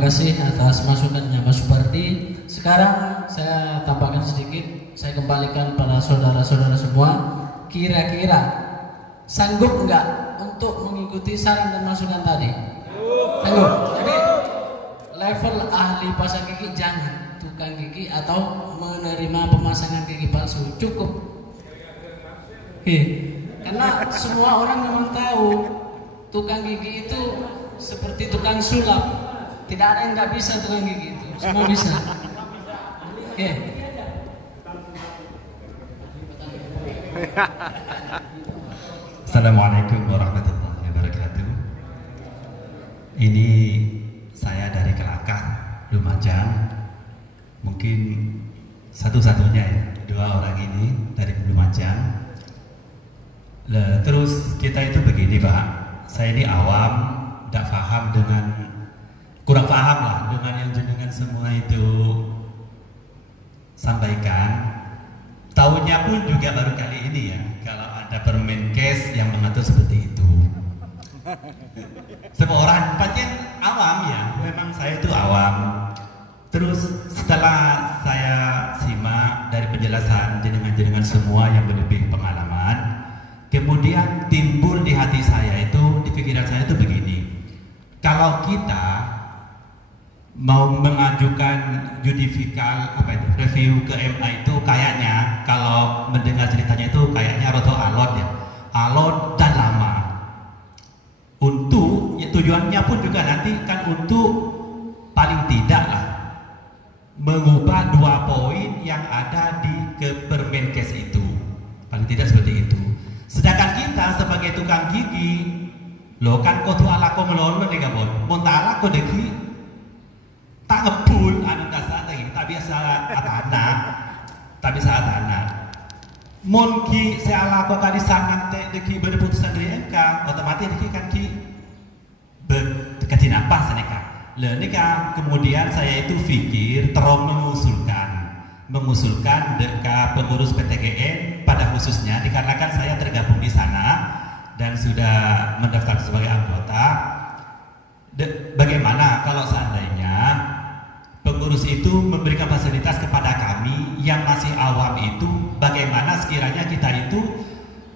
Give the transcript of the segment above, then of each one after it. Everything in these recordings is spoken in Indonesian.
kasih atas masukannya Mas Supardi. Sekarang saya tambahkan sedikit, saya kembalikan pada saudara-saudara semua. Kira-kira sanggup enggak untuk mengikuti saran dan masukan tadi? Sanggup. Jadi level ahli pasang gigi jangan, tukang gigi atau menerima pemasangan gigi palsu cukup. Karena semua orang memang tahu tukang gigi itu seperti tukang sulap. Tidak ada yang nggak bisa tukang gigi itu, semua bisa. Assalamualaikum warahmatullahi wabarakatuh. Ini saya dari Kelakah, Lumajang. Mungkin satu-satunya ya, dua orang ini dari Lumajang. Terus kita itu begini Pak, saya ini awam, tidak paham kurang paham lah dengan yang jenengan semua itu sampaikan. Tahunya pun juga baru kali ini ya, kalau ada Permenkes yang mengatur seperti itu. Semua orang pancen awam ya, memang saya itu awam. Terus setelah saya simak dari penjelasan jenengan-jenengan semua yang lebih pengalaman, kemudian timbul di hati saya itu, di pikiran saya itu begini. Kalau kita mau mengajukan judicial review ke MA itu kayaknya kalau mendengar ceritanya itu kayaknya roto alot ya, alot dan lama. Untuk ya, tujuannya pun juga nanti kan untuk paling tidak lah mengubah 2 poin yang ada di Permenkes itu, paling tidak seperti itu. Sedangkan kita sebagai tukang gigi, lo kan kau tuh ala kau melon nih kabon, montara kau deki tak ngebul anu dasar lagi, tak biasa atanah, tak bisa atanah. Monki seala kau kali sangat deki berputusan dari MK, otomatis deki kan ki berkati napas nih. Lenika kemudian saya itu pikir terus mengusulkan dekat pengurus PTGN pada khususnya dikarenakan saya tergabung di sana dan sudah mendaftar sebagai anggota. Bagaimana kalau seandainya pengurus itu memberikan fasilitas kepada kami yang masih awam itu, bagaimana sekiranya kita itu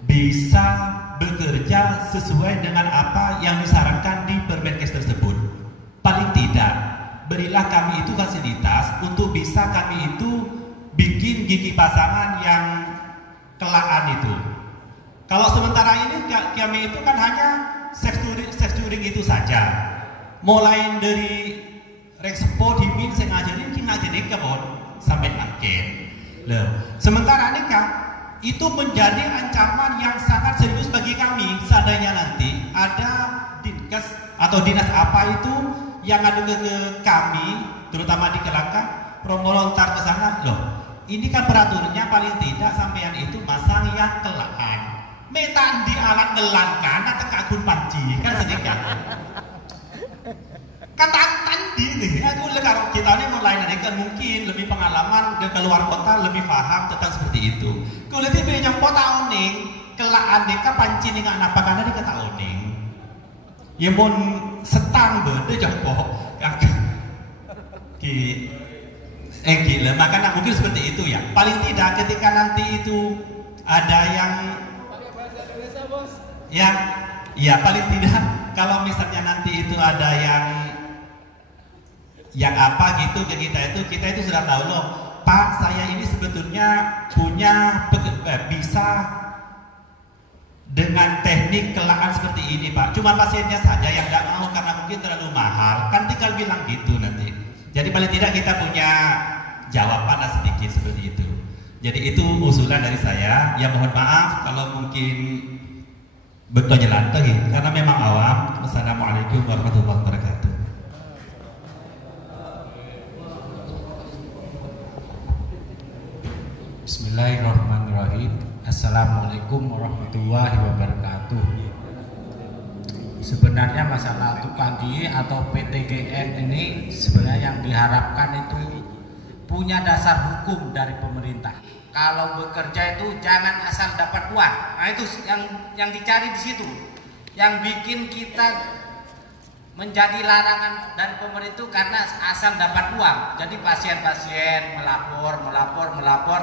bisa bekerja sesuai dengan apa yang disarankan di Permenkes tersebut. Paling tidak berilah kami itu fasilitas untuk bisa kami itu bikin gigi pasangan yang kelaan itu. Kalau sementara ini kami itu kan hanya safe touring itu saja. Mulai dari Rexpo dimin sengaja ini ngajarin ke bon sampai angket. Sementara ini kan itu menjadi ancaman yang sangat serius bagi kami. Seandainya nanti ada dinkes atau dinas apa itu yang ada ke kami, terutama di Kelakah, promolontar ke sana, loh. Ini kan peraturannya paling tidak sampean itu masang yang kelaan. Metan di alat ngelangkan atau akun panci kan sedikit. Kan tadi nih, aku kalau kita ini mulai nanti kan mungkin lebih pengalaman ke luar kota lebih paham tentang seperti itu. Kalau tiba yang kota oning, kelaan deka panci nih nggak apa karena di kota oning. Ya mon setang berde jempol gila, makanya mungkin seperti itu ya. Paling tidak ketika nanti itu ada yang ya paling tidak kalau misalnya nanti itu ada yang apa gitu ke kita itu sudah tahu loh, Pak, saya ini sebetulnya punya bisa dengan teknik kelaan seperti ini Pak, cuma pasiennya saja yang tidak mau karena mungkin terlalu mahal, kan tinggal bilang gitu nanti. Jadi paling tidak kita punya jawaban sedikit seperti itu. Jadi itu usulan dari saya. Ya mohon maaf kalau mungkin betul jalan lagi karena memang awam. Wassalamualaikum warahmatullahi wabarakatuh. Bismillahirrahmanirrahim. Assalamualaikum warahmatullahi wabarakatuh. Sebenarnya masalah tukang gigi atau PTGN ini sebenarnya yang diharapkan itu punya dasar hukum dari pemerintah. Kalau bekerja itu jangan asal dapat uang. Nah itu yang dicari di situ. Yang bikin kita menjadi larangan dari pemerintah karena asal dapat uang. Jadi pasien-pasien melapor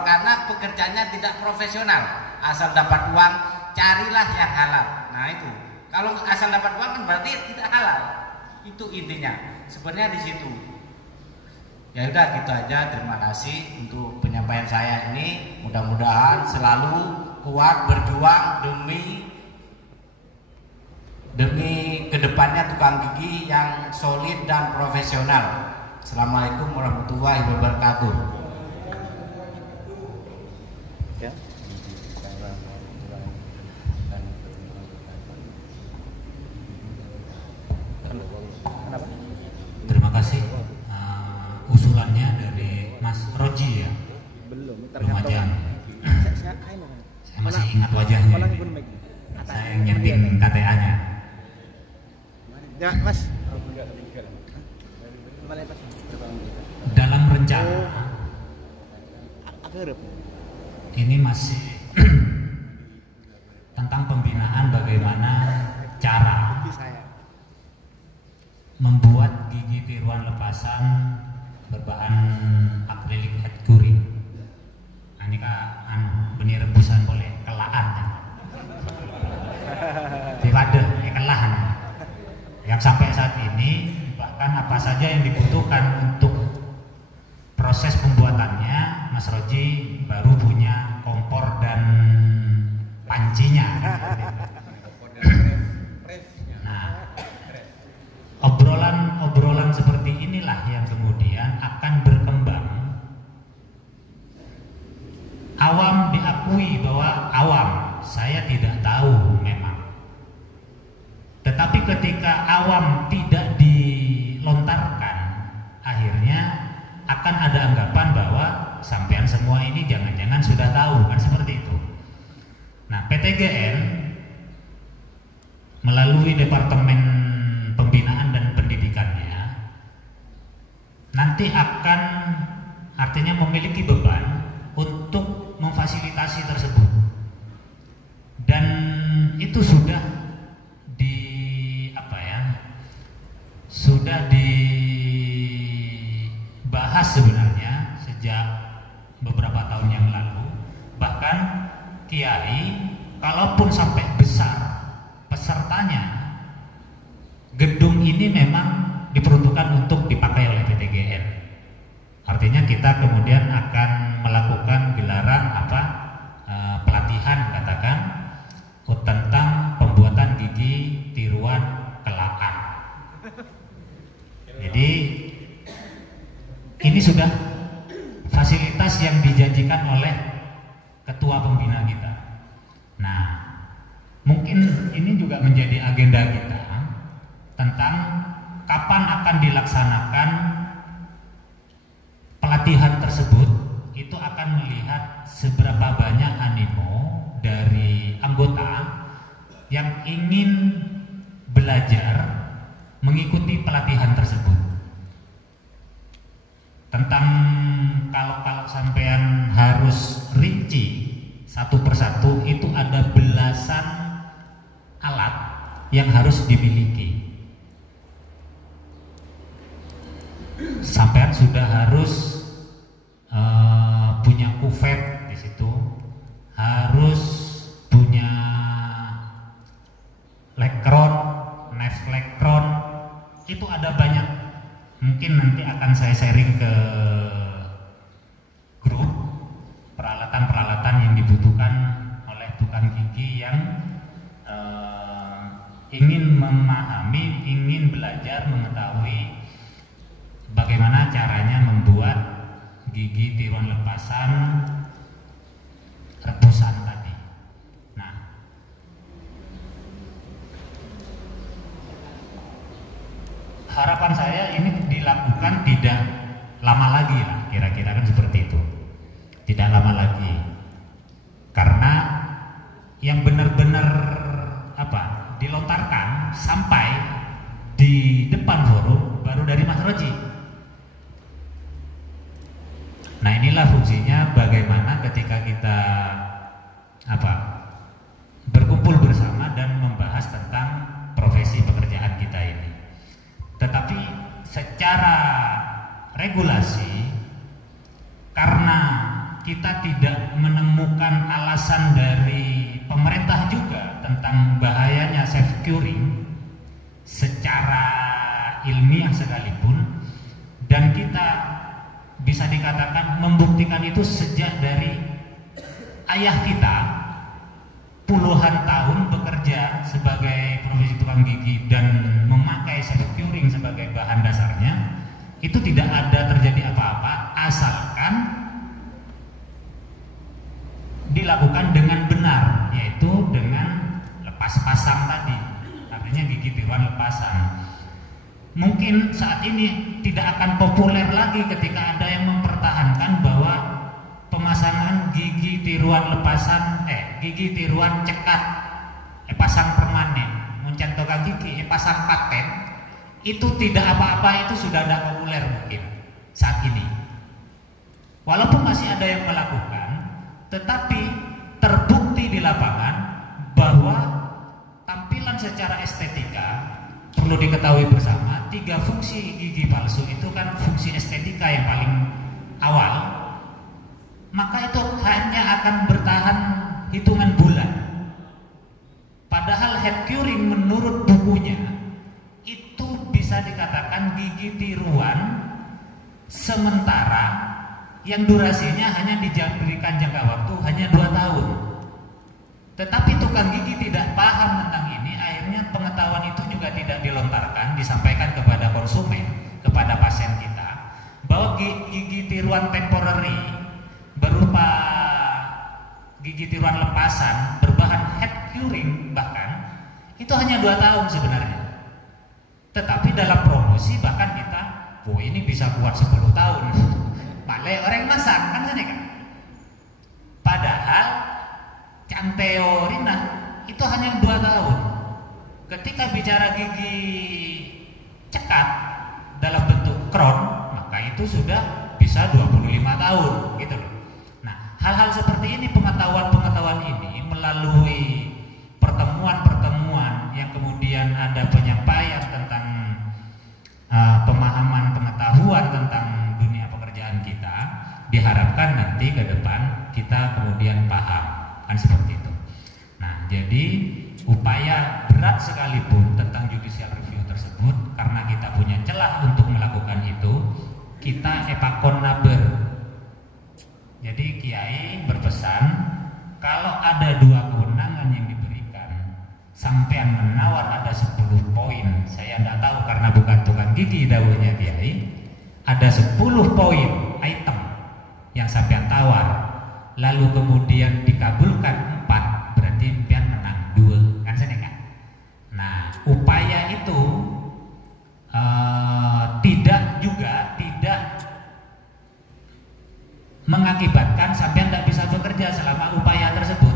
karena pekerjaannya tidak profesional. Asal dapat uang, carilah yang halal. Nah itu, kalau asal dapat uang kan berarti tidak halal. Itu intinya. Sebenarnya di situ. Ya udah gitu aja. Terima kasih untuk penyampaian saya ini. Mudah-mudahan selalu kuat berjuang demi kedepannya tukang gigi yang solid dan profesional. Assalamualaikum warahmatullahi wabarakatuh. Terima kasih. Usulannya dari Mas Roji ya. Belum aja. Saya masih ingat wajahnya. Saya yang nyeting KTA-nya. Ya, Mas. Dalam rencana ini masih tentang pembinaan bagaimana cara membuat gigi tiruan lepasan berbahan akrilik head curing. Nah, ini benih rebusan boleh kelaan ya. Diwadah kelahan. Yang sampai saat ini bahkan apa saja yang dibutuhkan untuk proses pembuatannya, Mas Roji baru punya kompor dan pancinya. Nah, obrolan seperti inilah yang kemudian akan berkembang. Awam diakui bahwa awam, saya tidak tahu memang. Tetapi ketika awam tidak dilontarkan, akhirnya akan ada anggapan bahwa sampean semua ini jangan-jangan sudah tahu, kan seperti itu. Nah, PTGN melalui Departemen Pembinaan dan Pendidikannya nanti akan artinya memiliki beban untuk memfasilitasi tersebut. Dan itu sudah dibahas sebenarnya sejak beberapa tahun yang lalu. Bahkan Kiai kalaupun sampai besar pesertanya, gedung ini memang diperuntukkan untuk dipakai oleh PTGN. Artinya kita kemudian akan melakukan gelaran pelatihan katakan tentang pembuatan gigi tiruan kelaan. Jadi ini sudah fasilitas yang dijanjikan oleh ketua pembina kita. Nah, mungkin ini juga menjadi agenda kita tentang kapan akan dilaksanakan pelatihan tersebut. Itu akan melihat seberapa banyak animo dari anggota yang ingin belajar mengikuti pelatihan tersebut. Tentang kalau sampean harus rinci satu persatu, itu ada belasan alat yang harus dimiliki. Sampean sudah harus punya kufet di situ, harus punya lekron, neflekron, itu ada banyak. Mungkin nanti akan saya sharing ke grup peralatan-peralatan yang dibutuhkan oleh tukang gigi yang ingin memahami, ingin belajar, mengetahui bagaimana caranya membuat gigi tiruan lepasan rebusan tadi. Nah, harapan saya ini dilakukan tidak lama lagi lah, kira-kira kan seperti itu. Tidak lama lagi. Karena yang benar-benar dilontarkan sampai di depan forum baru dari Mas Roji. Nah, inilah fungsinya bagaimana ketika kita berkumpul bersama dan membahas tentang profesi pekerjaan kita ini. regulasi karena kita tidak menemukan alasan dari pemerintah juga tentang bahayanya self curing secara ilmiah sekalipun, dan kita bisa dikatakan membuktikan itu sejak dari ayah kita puluhan tahun bekerja sebagai profesi tukang gigi dan memakai self curing sebagai bahan dasarnya, itu tidak ada terjadi apa-apa asalkan dilakukan dengan benar, yaitu dengan lepas pasang tadi, artinya gigi tiruan lepasan. Mungkin saat ini tidak akan populer lagi ketika ada yang mempertahankan bahwa pemasangan gigi tiruan lepasan, gigi tiruan cekat, pasang permanen, mencantokan gigi, pasang paten, itu tidak apa-apa, itu sudah tidak populer mungkin saat ini. Walaupun masih ada yang melakukan, tetapi terbukti di lapangan bahwa tampilan secara estetika, perlu diketahui bersama, 3 fungsi gigi palsu itu kan fungsi estetika yang paling awal, maka itu hanya akan bertahan hitungan bulan. Padahal head curing menurut bukunya itu bisa dikatakan gigi tiruan sementara yang durasinya hanya diberikan jangka waktu hanya 2 tahun. Tetapi tukang gigi tidak paham tentang ini, akhirnya pengetahuan itu juga tidak dilontarkan, disampaikan kepada konsumen, kepada pasien kita, bahwa gigi tiruan temporary berupa gigi tiruan lepasan berbahan head curing bahkan itu hanya 2 tahun sebenarnya. Tetapi dalam promosi bahkan kita, ini bisa kuat 10 tahun. Malah orang masang kan sini kan. Padahal can teorina itu hanya 2 tahun. Ketika bicara gigi cekat dalam bentuk crown, maka itu sudah bisa 25 tahun gitu loh. Nah, hal-hal seperti ini, pengetahuan-pengetahuan ini melalui pertemuan-pertemuan yang kemudian ada penyampaian tentang pemahaman pengetahuan tentang dunia pekerjaan kita, diharapkan nanti ke depan kita kemudian paham, kan seperti itu. Nah, jadi upaya berat sekalipun tentang judicial review tersebut, karena kita punya celah untuk melakukan itu, kita epakon naber. Jadi Kiai berpesan, kalau ada 2 kewenangan yang diberikan, sampean menawar ada 10 poin, saya tidak tahu karena bukan tukang gigi dawuhnya Kiai, ada 10 poin item yang sampean tawar, lalu kemudian dikabulkan 4, berarti sampean menang 2, kan sini kan. Nah, upaya itu tidak mengakibatkan sampean tidak bisa bekerja selama upaya tersebut.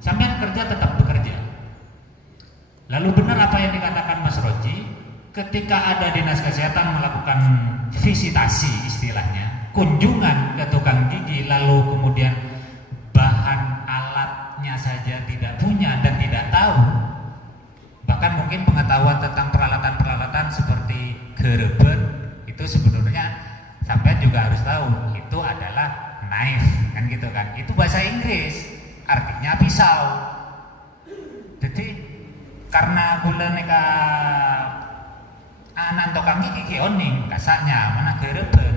Sampean kerja tetap bekerja. Lalu benar apa yang dikatakan Mas Roji, ketika ada dinas kesehatan melakukan visitasi istilahnya, kunjungan ke tukang gigi, lalu kemudian bahan alatnya saja tidak punya dan tidak tahu, bahkan mungkin pengetahuan tentang peralatan-peralatan seperti gerebet itu sebenarnya sampai juga harus tahu itu adalah knife, kan gitu kan, itu bahasa Inggris artinya pisau. Jadi karena gula neka anak tukang gigi oning kasarnya mana gerebet,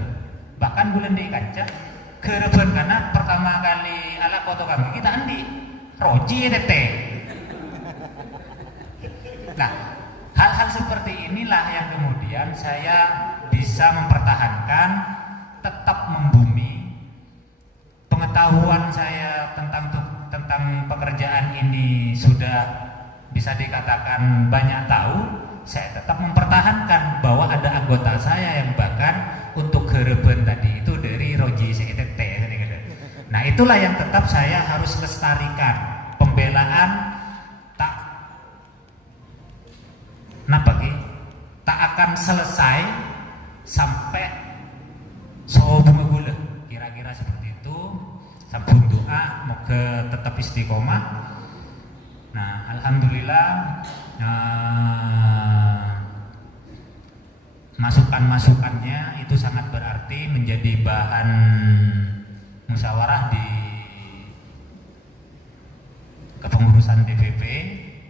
bahkan bulan di kaca gerebet karena pertama kali ala foto kami kita andi Roji tete. Nah, hal-hal seperti inilah yang kemudian saya bisa mempertahankan, tetap membumi pengetahuan saya tentang pekerjaan ini sudah bisa dikatakan banyak tahu. Saya tetap mempertahankan bahwa ada anggota saya yang bahkan untuk gereben tadi itu dari Roji CTT. Nah, itulah yang tetap saya harus lestarikan. Pembelaan tak akan selesai sampai bunga gula, kira-kira seperti itu. Sampun doa moga tetap istiqomah. Nah, alhamdulillah masukan-masukannya itu sangat berarti, menjadi bahan musyawarah di kepengurusan DPP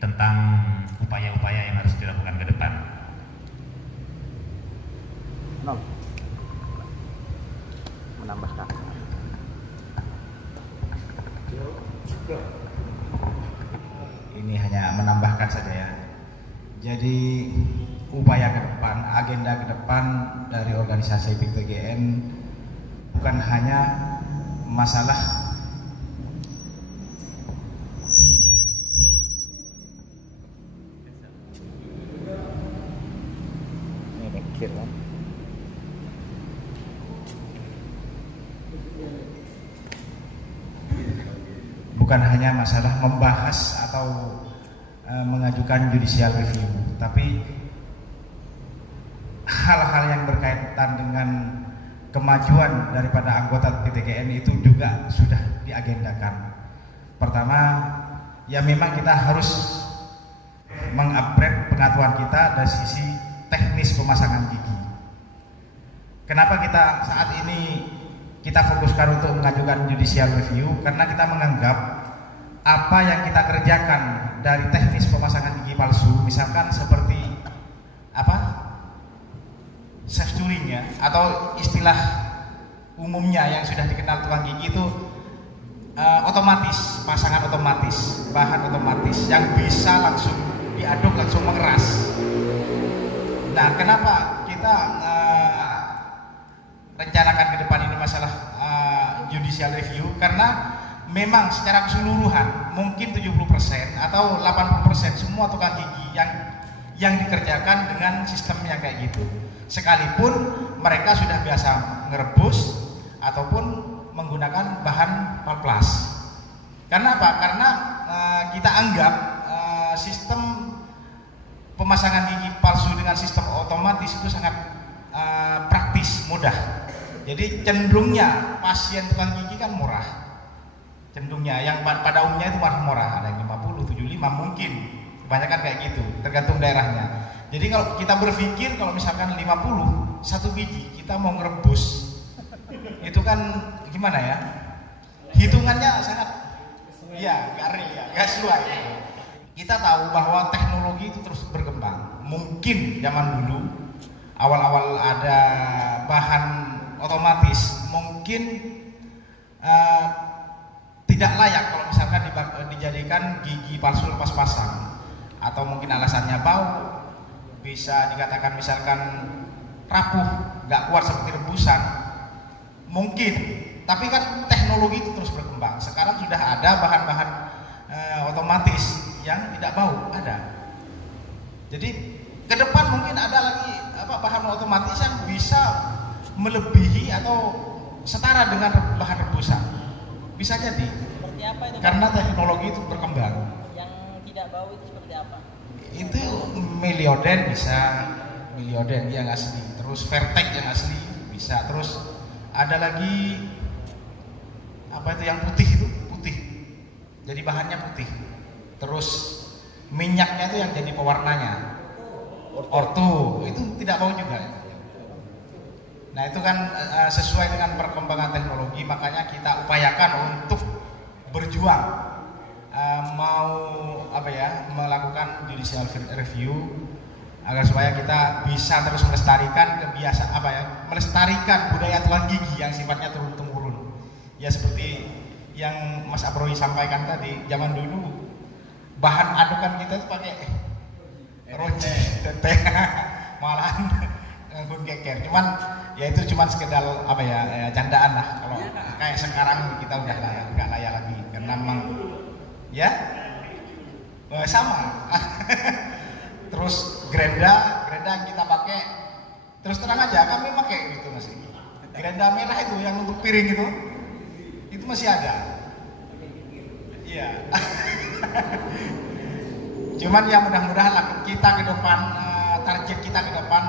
tentang upaya-upaya yang harus dilakukan ke depan. Menambahkan. Ini hanya menambahkan saja ya. Jadi upaya ke depan, agenda ke depan dari organisasi PTGN bukan hanya masalah membahas atau mengajukan judicial review, tapi hal-hal yang berkaitan dengan kemajuan daripada anggota PTGN itu juga sudah diagendakan. Pertama, ya memang kita harus mengupgrade pengetahuan kita dari sisi teknis pemasangan gigi. Kenapa kita saat ini kita fokuskan untuk mengajukan judicial review? Karena kita menganggap apa yang kita kerjakan dari teknis pemasangan gigi palsu, misalkan seperti safe touring ya, atau istilah umumnya yang sudah dikenal tukang gigi itu otomatis, pasangan otomatis, bahan otomatis yang bisa langsung diaduk, langsung mengeras. Nah, kenapa kita rencanakan ke depan ini masalah judicial review? Karena memang secara keseluruhan mungkin 70% atau 80% semua tukang gigi yang dikerjakan dengan sistem yang kayak gitu. Sekalipun mereka sudah biasa ngerebus ataupun menggunakan bahan palplas. Karena apa? Karena kita anggap sistem pemasangan gigi palsu dengan sistem otomatis itu sangat praktis, mudah. Jadi cenderungnya pasien tukang gigi kan murah. Cenderungnya yang pada umumnya itu murah, ada yang 50, 75 mungkin. Kebanyakan kayak gitu, tergantung daerahnya. Jadi kalau kita berpikir kalau misalkan 50 satu biji kita mau ngerebus, itu kan gimana ya? Hitungannya sangat gak sesuai. Kita tahu bahwa teknologi itu terus berkembang. Mungkin zaman dulu awal-awal ada bahan otomatis, mungkin tidak layak kalau misalkan dijadikan gigi palsu lepas pasang, atau mungkin alasannya bau, bisa dikatakan misalkan rapuh, nggak kuat seperti rebusan, mungkin. Tapi kan teknologi itu terus berkembang. Sekarang sudah ada bahan-bahan otomatis yang tidak bau, ada. Jadi ke depan mungkin ada lagi bahan otomatis yang bisa melebihi atau setara dengan bahan rebusan. Bisa jadi. Seperti apa itu? Karena teknologi itu berkembang. Yang tidak bau itu seperti apa? Itu Melioden bisa, Melioden yang asli, terus Vertex yang asli bisa, terus ada lagi apa itu yang putih, itu putih, jadi bahannya putih, terus minyaknya itu yang jadi pewarnanya, orto itu tidak bau juga. Nah itu kan sesuai dengan perkembangan teknologi, makanya kita upayakan untuk berjuang melakukan judicial review agar supaya kita bisa terus melestarikan melestarikan budaya tukang gigi yang sifatnya turun temurun. Ya seperti yang Mas Abroi sampaikan tadi, zaman dulu bahan adukan kita itu pakai roci, teteh, malahan nganggur geger. Cuman ya itu cuman sekedar candaan lah. Kalau kayak sekarang kita udah nggak layak lagi karena memang ya sama. Terus Grenda yang kita pakai, terus terang aja kami pakai gitu masih. Grenda merah itu yang untuk piring itu masih ada. Iya. Cuman ya mudah-mudahan lah kita ke depan, target kita ke depan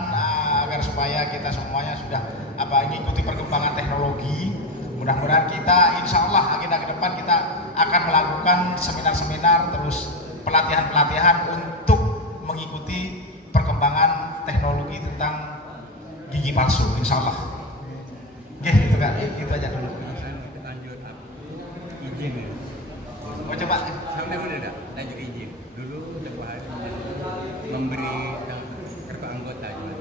agar supaya kita semuanya sudah mengikuti perkembangan teknologi. Mudah-mudahan kita insya Allah agenda ke depan kita akan melakukan seminar-seminar, terus pelatihan-pelatihan untuk mengikuti perkembangan teknologi tentang gigi palsu, insya Allah. Oke, itu kan, itu aja dulu. Izin ya. Mau coba? Sampai mana dah? Lanjut izin. Dulu tempoh hari memberi kartu anggota juga.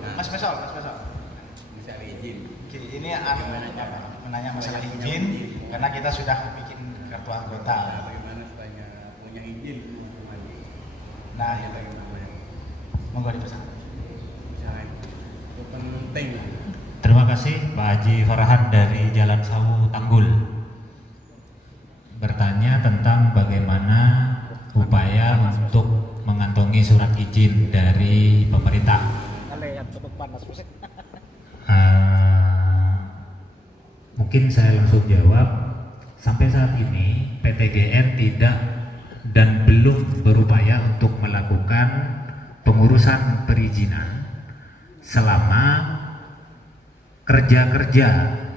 Nah, Mas Besol. bisa izin. Oke, ini menanya masalah izin karena kita sudah bikin kartu anggota. Nah, bagaimana supaya punya izin untuk maju? Nah, Ya, bagaimana? monggo dipesan. Misalnya, itu penting. Terima kasih Pak Haji Farhan dari Jalan Sawu Tanggul. Bertanya tentang bagaimana upaya untuk mengantongi surat izin dari pemerintah. Mungkin saya langsung jawab. Sampai saat ini PTGN tidak dan belum berupaya untuk melakukan pengurusan perizinan selama kerja-kerja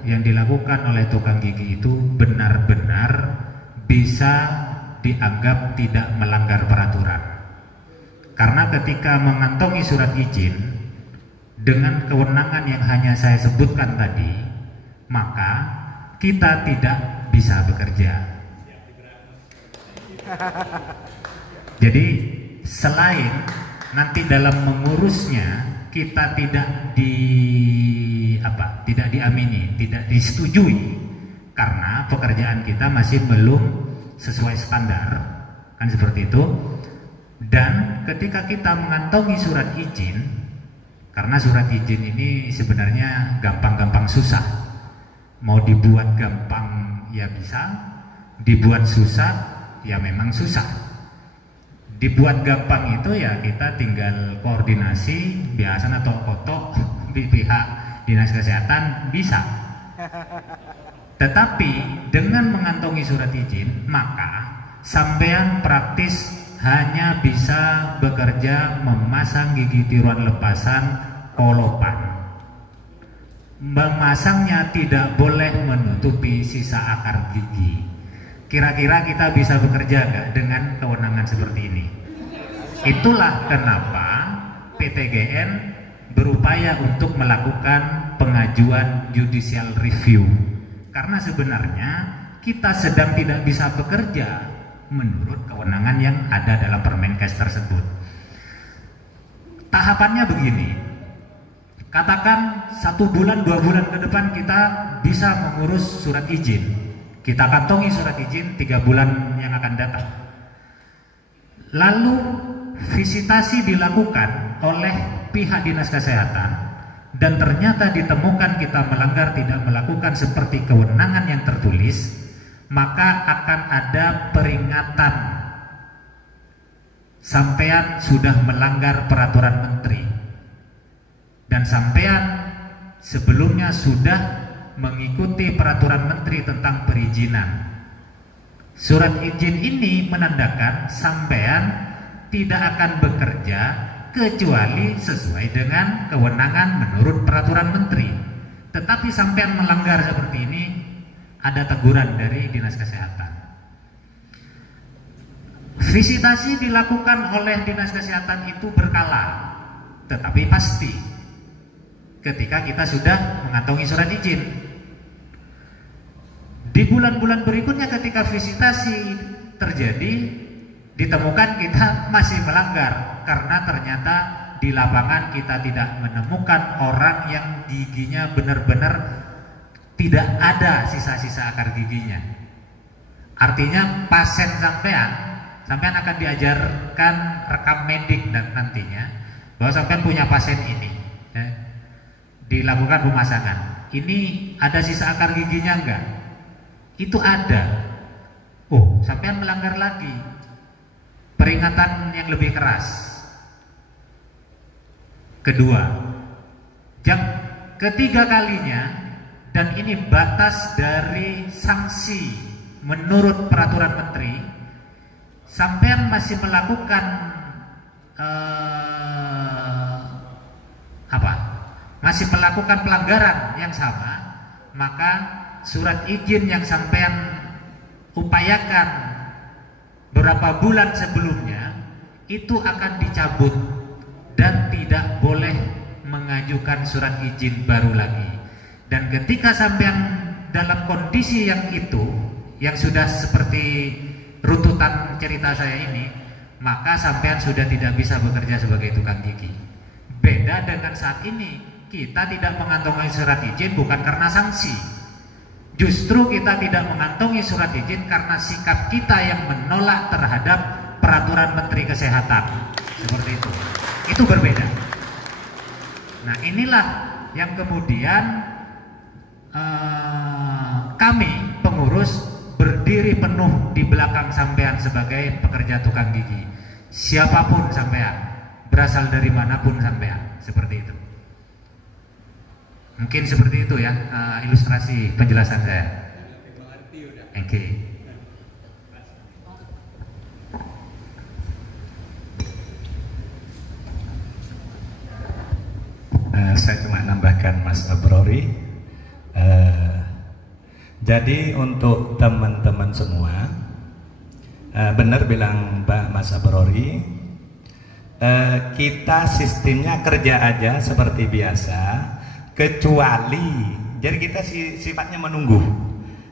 yang dilakukan oleh tukang gigi itu benar-benar bisa dianggap tidak melanggar peraturan. Karena ketika mengantongi surat izin dengan kewenangan yang hanya saya sebutkan tadi, maka kita tidak bisa bekerja. Jadi selain nanti dalam mengurusnya kita tidak diamini, tidak disetujui karena pekerjaan kita masih belum sesuai standar, kan seperti itu. Dan ketika kita mengantongi surat izin, karena surat izin ini sebenarnya gampang-gampang susah, mau dibuat gampang ya bisa, dibuat susah ya memang susah. Dibuat gampang itu ya kita tinggal koordinasi biasa atau kotok di pihak dinas kesehatan bisa. Tetapi dengan mengantongi surat izin maka sampean praktis hanya bisa bekerja memasang gigi tiruan lepasan kolopan. Memasangnya tidak boleh menutupi sisa akar gigi. Kira-kira kita bisa bekerja nggak dengan kewenangan seperti ini? Itulah kenapa PTGN berupaya untuk melakukan pengajuan judicial review. Karena sebenarnya kita sedang tidak bisa bekerja menurut kewenangan yang ada dalam Permenkes tersebut. Tahapannya begini. Katakan 1 bulan, 2 bulan ke depan kita bisa mengurus surat izin. Kita kantongi surat izin 3 bulan yang akan datang. Lalu visitasi dilakukan oleh pihak dinas kesehatan dan ternyata ditemukan kita melanggar, tidak melakukan seperti kewenangan yang tertulis, maka akan ada peringatan sampean sudah melanggar peraturan menteri dan sampean sebelumnya sudah mengikuti peraturan menteri tentang perizinan. Surat izin ini menandakan sampean tidak akan bekerja kecuali sesuai dengan kewenangan menurut peraturan menteri. Tetapi sampean melanggar seperti ini, ada teguran dari dinas kesehatan. Visitasi dilakukan oleh dinas kesehatan itu berkala, tetapi pasti ketika kita sudah mengantongi surat izin. Di bulan-bulan berikutnya ketika visitasi terjadi, ditemukan kita masih melanggar karena ternyata di lapangan kita tidak menemukan orang yang giginya benar-benar tidak ada sisa-sisa akar giginya. Artinya pasien sampean akan diajarkan rekam medik dan nantinya bahwa sampean punya pasien ini, ya, dilakukan pemasangan. Ini ada sisa akar giginya enggak? Itu ada. Oh, sampean melanggar lagi. Peringatan yang lebih keras. Kedua, ketiga kalinya. Dan ini batas dari sanksi menurut peraturan menteri. Sampean masih melakukan masih melakukan pelanggaran yang sama, maka surat izin yang sampean upayakan beberapa bulan sebelumnya itu akan dicabut dan tidak boleh mengajukan surat izin baru lagi. Dan ketika sampean dalam kondisi yang itu, yang sudah seperti runtutan cerita saya ini, maka sampean sudah tidak bisa bekerja sebagai tukang gigi. Beda dengan saat ini, kita tidak mengantongi surat izin bukan karena sanksi. Justru kita tidak mengantongi surat izin karena sikap kita yang menolak terhadap peraturan Menteri Kesehatan. Seperti itu. Itu berbeda. Nah, inilah yang kemudian kami pengurus berdiri penuh di belakang sampean sebagai pekerja tukang gigi. Siapapun sampean, berasal dari manapun sampean, seperti itu. Mungkin seperti itu ya ilustrasi penjelasan saya. Oke. Saya cuma nambahkan Mas Abrori. Jadi untuk teman-teman semua, benar bilang Mbak Mas Abrori, kita sistemnya kerja aja seperti biasa, kecuali, jadi kita sifatnya menunggu,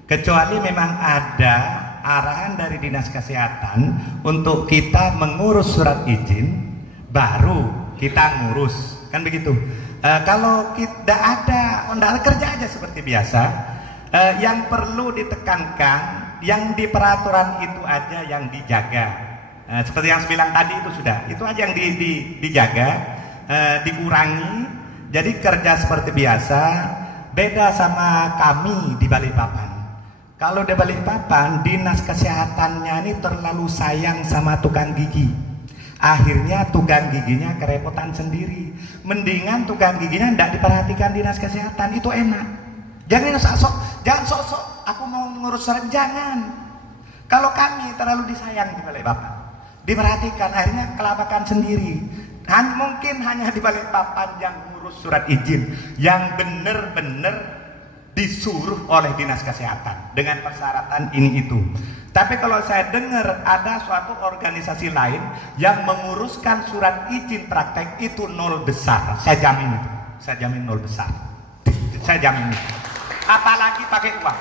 kecuali memang ada arahan dari Dinas Kesehatan untuk kita mengurus surat izin, baru kita ngurus, kan begitu. Kalau tidak ada, kerja aja seperti biasa. Yang perlu ditekankan, yang di peraturan itu aja yang dijaga. Seperti yang saya bilang tadi itu sudah, itu aja yang dijaga, dikurangi. Jadi kerja seperti biasa. Beda sama kami di Balikpapan. Kalau di Balikpapan, Dinas Kesehatannya ini terlalu sayang sama tukang gigi. Akhirnya tukang giginya kerepotan sendiri. Mendingan tukang giginya tidak diperhatikan Dinas Kesehatan, itu enak. Jangan sok-sok aku mau ngurus surat, jangan. Kalau kami terlalu disayang di Balikpapan, diperhatikan, akhirnya kelabakan sendiri. Mungkin hanya di Balikpapan yang ngurus surat izin, yang benar-benar disuruh oleh Dinas Kesehatan dengan persyaratan ini itu. Tapi kalau saya dengar ada suatu organisasi lain yang menguruskan surat izin praktek, itu nol besar. Saya jamin itu. Saya jamin nol besar. Saya jamin itu. Apalagi pakai uang.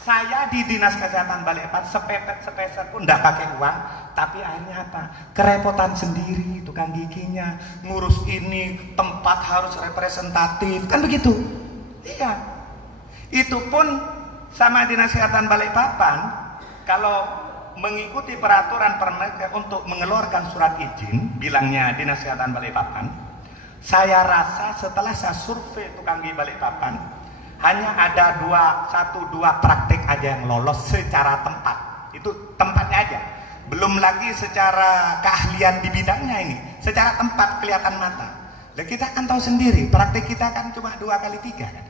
Saya di Dinas Kesehatan Balikpapan sepeser pun tidak pakai uang, tapi akhirnya apa? Kerepotan sendiri tukang giginya, ngurus ini, tempat harus representatif, kan begitu? Iya. Itu pun sama Dinas Kesehatan Balikpapan, kalau mengikuti peraturan Permenkes untuk mengeluarkan surat izin, bilangnya Dinas Kesehatan Balikpapan, saya rasa setelah saya survei tukang gigi Balikpapan, hanya ada 1-2 praktik aja yang lolos secara tempat. Itu tempatnya aja. Belum lagi secara keahlian di bidangnya ini. Secara tempat kelihatan mata. Nah, kita kan tahu sendiri, praktik kita kan cuma 2x3 kan.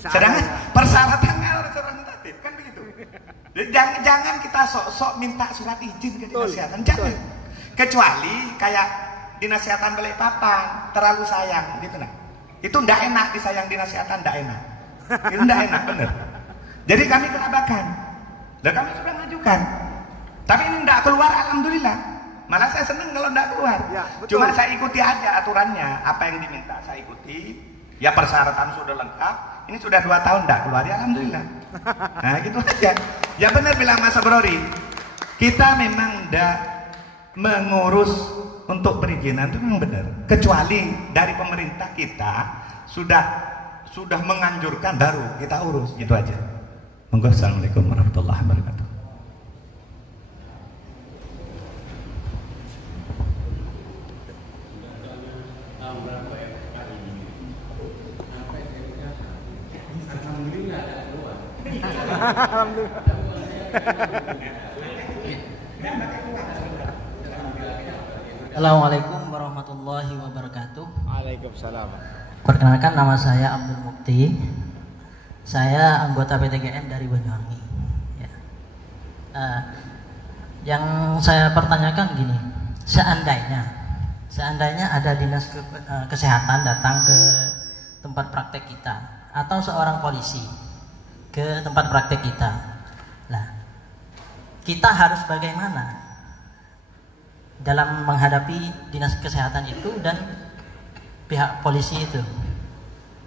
Sedangkan persyaratannya harus representatif, kan begitu. Jangan kita sok-sok minta surat izin ke Dinas Kesehatan. Jangan. Kecuali kayak Dinas Kesehatan Balikpapan terlalu sayang gitu nah. Itu ndak enak disayang Dinas Kesehatan, ndak enak. Itu tidak enak, benar. Jadi kami kelabakan. Dan kami sudah mengajukan. Tapi ini tidak keluar, alhamdulillah. Malah saya senang kalau tidak keluar. Ya, cuma saya ikuti aja aturannya. Apa yang diminta saya ikuti. Ya persyaratan sudah lengkap. Ini sudah 2 tahun tidak keluar, ya alhamdulillah. Nah gitu aja. Ya benar bilang Mas Abrori. Kita memang tidak mengurus untuk perizinan, itu memang benar. Kecuali dari pemerintah kita sudah menganjurkan, baru kita urus, gitu aja. Monggo. Assalamualaikum warahmatullahi wabarakatuh. Assalamualaikum warahmatullahi wabarakatuh. Waalaikumsalam. Perkenalkan, nama saya Abdul Mukti. Saya anggota PTGN dari Banyuwangi. Ya. Yang saya pertanyakan gini, seandainya ada Dinas Kesehatan datang ke tempat praktek kita, atau seorang polisi ke tempat praktek kita, nah, kita harus bagaimana dalam menghadapi Dinas Kesehatan itu, dan pihak polisi itu.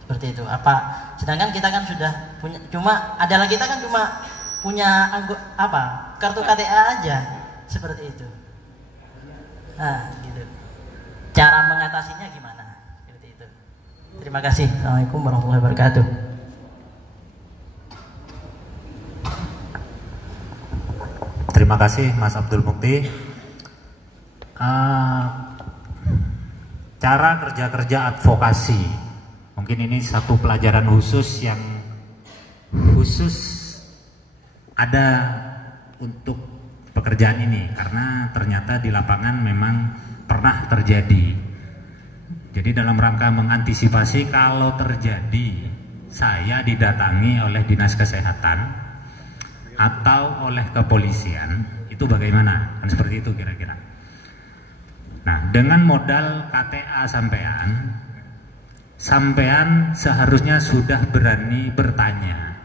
Seperti itu. Sedangkan kita kan sudah punya, cuma adalah kita kan cuma punya kartu KTA aja, seperti itu. Nah, gitu. Cara mengatasinya gimana? Seperti itu. Terima kasih. Assalamualaikum warahmatullahi wabarakatuh. Terima kasih Mas Abdul Mukti. Cara kerja advokasi, mungkin ini satu pelajaran khusus yang khusus ada untuk pekerjaan ini, karena ternyata di lapangan memang pernah terjadi. Jadi dalam rangka mengantisipasi kalau terjadi saya didatangi oleh dinas kesehatan atau oleh kepolisian, itu bagaimana? Kan seperti itu kira-kira. Nah, dengan modal KTA sampean seharusnya sudah berani bertanya,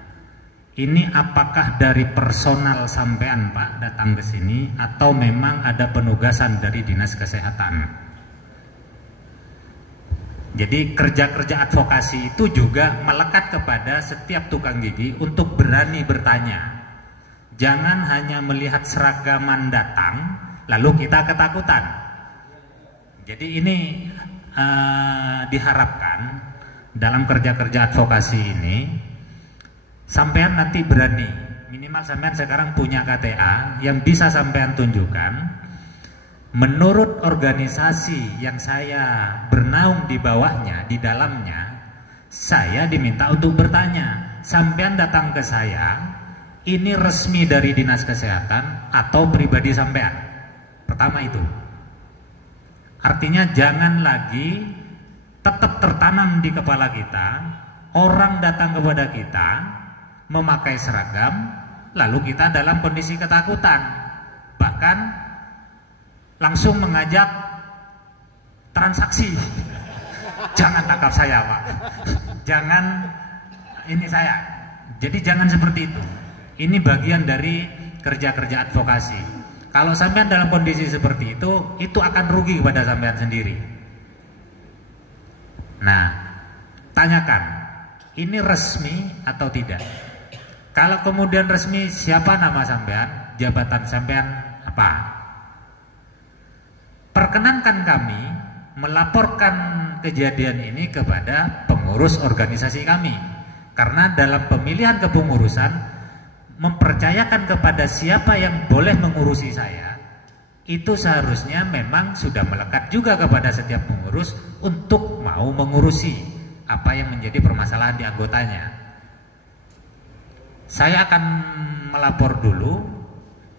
ini apakah dari personal sampean Pak datang ke sini atau memang ada penugasan dari dinas kesehatan? Jadi kerja-kerja advokasi itu juga melekat kepada setiap tukang gigi untuk berani bertanya. Jangan hanya melihat seragaman datang lalu kita ketakutan. Jadi ini diharapkan dalam kerja-kerja advokasi ini sampean nanti berani, minimal sampean sekarang punya KTA yang bisa sampean tunjukkan. Menurut organisasi yang saya bernaung di bawahnya, di dalamnya, saya diminta untuk bertanya, sampean datang ke saya, ini resmi dari dinas kesehatan atau pribadi sampean? Pertama itu. Artinya jangan lagi tetap tertanam di kepala kita, orang datang kepada kita memakai seragam, lalu kita dalam kondisi ketakutan, bahkan langsung mengajak transaksi. Jangan tangkap saya Pak, jangan ini saya. Jadi jangan seperti itu. Ini bagian dari kerja-kerja advokasi. Kalau sampean dalam kondisi seperti itu akan rugi kepada sampean sendiri. Nah, tanyakan, ini resmi atau tidak? Kalau kemudian resmi, siapa nama sampean? Jabatan sampean apa? Perkenankan kami melaporkan kejadian ini kepada pengurus organisasi kami. Karena dalam pemilihan kepengurusan, mempercayakan kepada siapa yang boleh mengurusi saya, itu seharusnya memang sudah melekat juga kepada setiap pengurus untuk mau mengurusi apa yang menjadi permasalahan di anggotanya. Saya akan melapor dulu,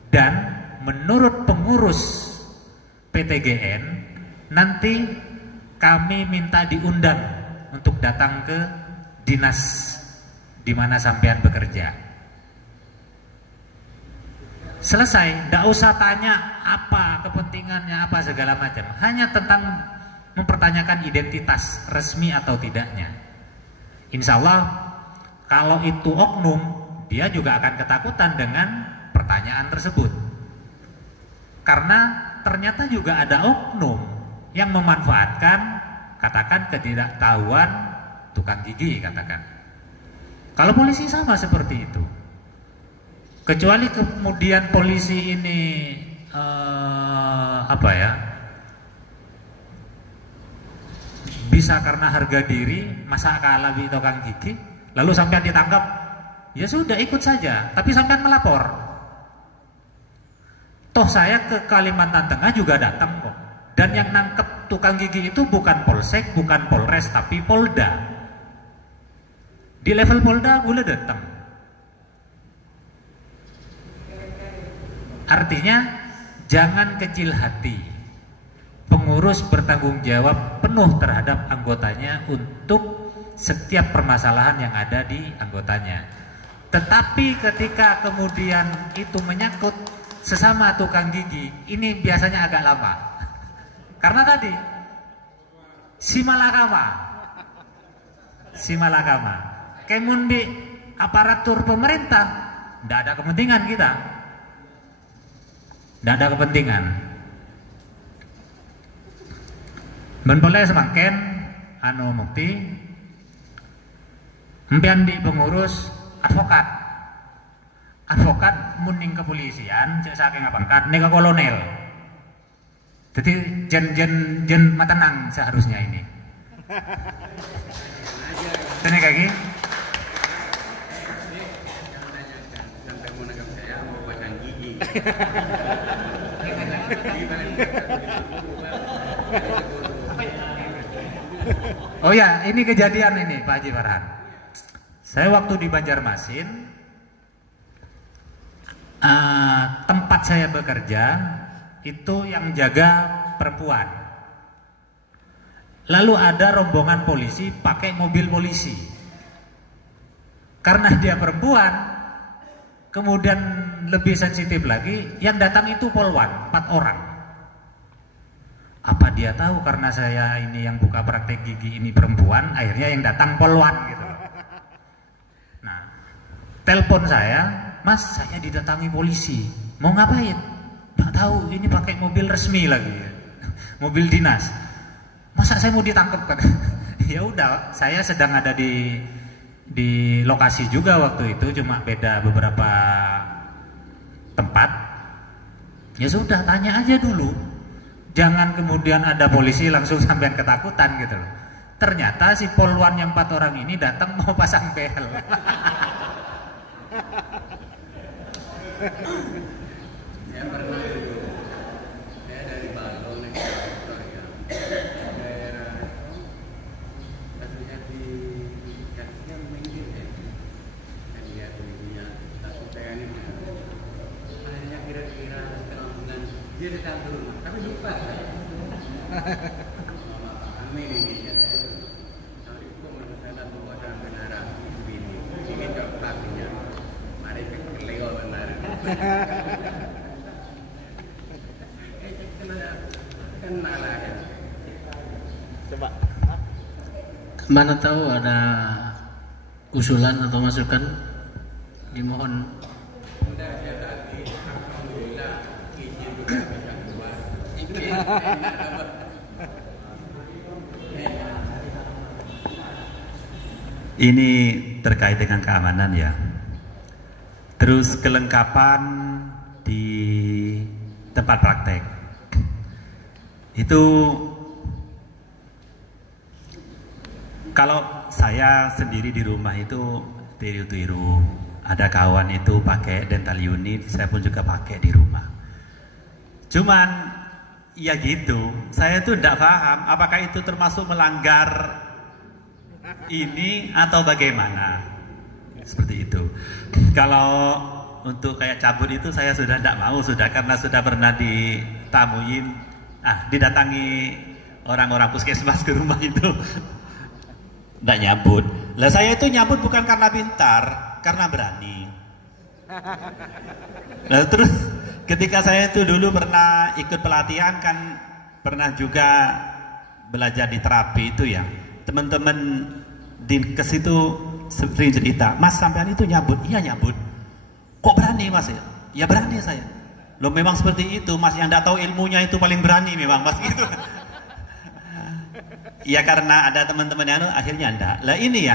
dan menurut pengurus PTGN nanti kami minta diundang untuk datang ke dinas di mana sampean bekerja. Selesai, tidak usah tanya apa kepentingannya, apa segala macam. Hanya tentang mempertanyakan identitas resmi atau tidaknya. Insya Allah kalau itu oknum, dia juga akan ketakutan dengan pertanyaan tersebut. Karena ternyata juga ada oknum yang memanfaatkan, katakan ketidaktahuan tukang gigi, katakan. Kalau polisi sama seperti itu. Kecuali kemudian polisi ini bisa karena harga diri, masa kalah di tukang gigi, lalu sampean ditangkap, ya sudah ikut saja, tapi sampean melapor. Toh saya ke Kalimantan Tengah juga datang kok, dan yang nangkep tukang gigi itu bukan polsek, bukan polres, tapi polda. Di level polda boleh datang. Artinya jangan kecil hati. Pengurus bertanggung jawab penuh terhadap anggotanya untuk setiap permasalahan yang ada di anggotanya. Tetapi ketika kemudian itu menyangkut sesama tukang gigi, ini biasanya agak lama. Karena tadi simalakama. Kemun di aparatur pemerintah tidak ada kepentingan kita. Tidak ada kepentingan. Boleh semakin anu mukti empian di pengurus advokat muning kepolisian cek saking pangkat nika kolonel. Jadi jen matenang seharusnya ini. Ini kayak gini. Sampai mau nangkap saya mau pasang gigi. Oh ya, ini kejadian ini Pak Haji Farhan. Saya waktu di Banjarmasin, tempat saya bekerja itu yang jaga perempuan. Lalu ada rombongan polisi pakai mobil polisi. Karena dia perempuan, kemudian lebih sensitif lagi, yang datang itu polwan, 4 orang. Apa dia tahu karena saya ini yang buka praktek gigi ini perempuan, akhirnya yang datang polwan gitu. Nah, telepon saya, Mas, saya didatangi polisi. Mau ngapain? Nggak tahu, ini pakai mobil resmi lagi, mobil dinas. Masa saya mau ditangkap kan? Ya udah, saya sedang ada di lokasi juga waktu itu, cuma beda beberapa tempat. Ya sudah, tanya aja dulu. Jangan kemudian ada polisi langsung sampean ketakutan gitu loh. Ternyata si polwan yang 4 orang ini datang mau pasang bel. Saya pernah dulu, saya dari Balo naik motor ya, daerah kasusnya di kasusnya minggir ya, dan dia tulisannya langsung saya ini, hanya kira-kira setengah bulan dia datang ke rumah, tapi lupa saya. Mama Pak Amin ini ya, hari itu menurut buatan benar ini coklatnya, mari kita keleo benar. Coba. Mana tahu ada usulan atau masukan, dimohon. Ini terkait dengan keamanan ya. Terus kelengkapan di tempat praktek. Itu kalau saya sendiri di rumah itu tiru-tiru. Ada kawan itu pakai dental unit, saya pun juga pakai di rumah. Cuman ya gitu, saya tuh tidak paham apakah itu termasuk melanggar ini atau bagaimana. Seperti itu. Kalau untuk kayak cabut itu saya sudah tidak mau, sudah karena sudah pernah ditamuin, didatangi orang-orang puskesmas ke rumah itu, tidak nyabut. Lah saya itu nyabut bukan karena pintar, karena berani. Nah, terus ketika saya itu dulu pernah ikut pelatihan kan, pernah juga belajar di terapi itu ya, teman-teman di kes itu sering cerita, Mas sampean itu nyabut? Iya nyabut. Kok berani Mas? Ya berani saya. Loh memang seperti itu Mas, yang tidak tahu ilmunya itu paling berani memang Mas gitu. Ya karena ada teman-teman yang akhirnya enggak. Lah ini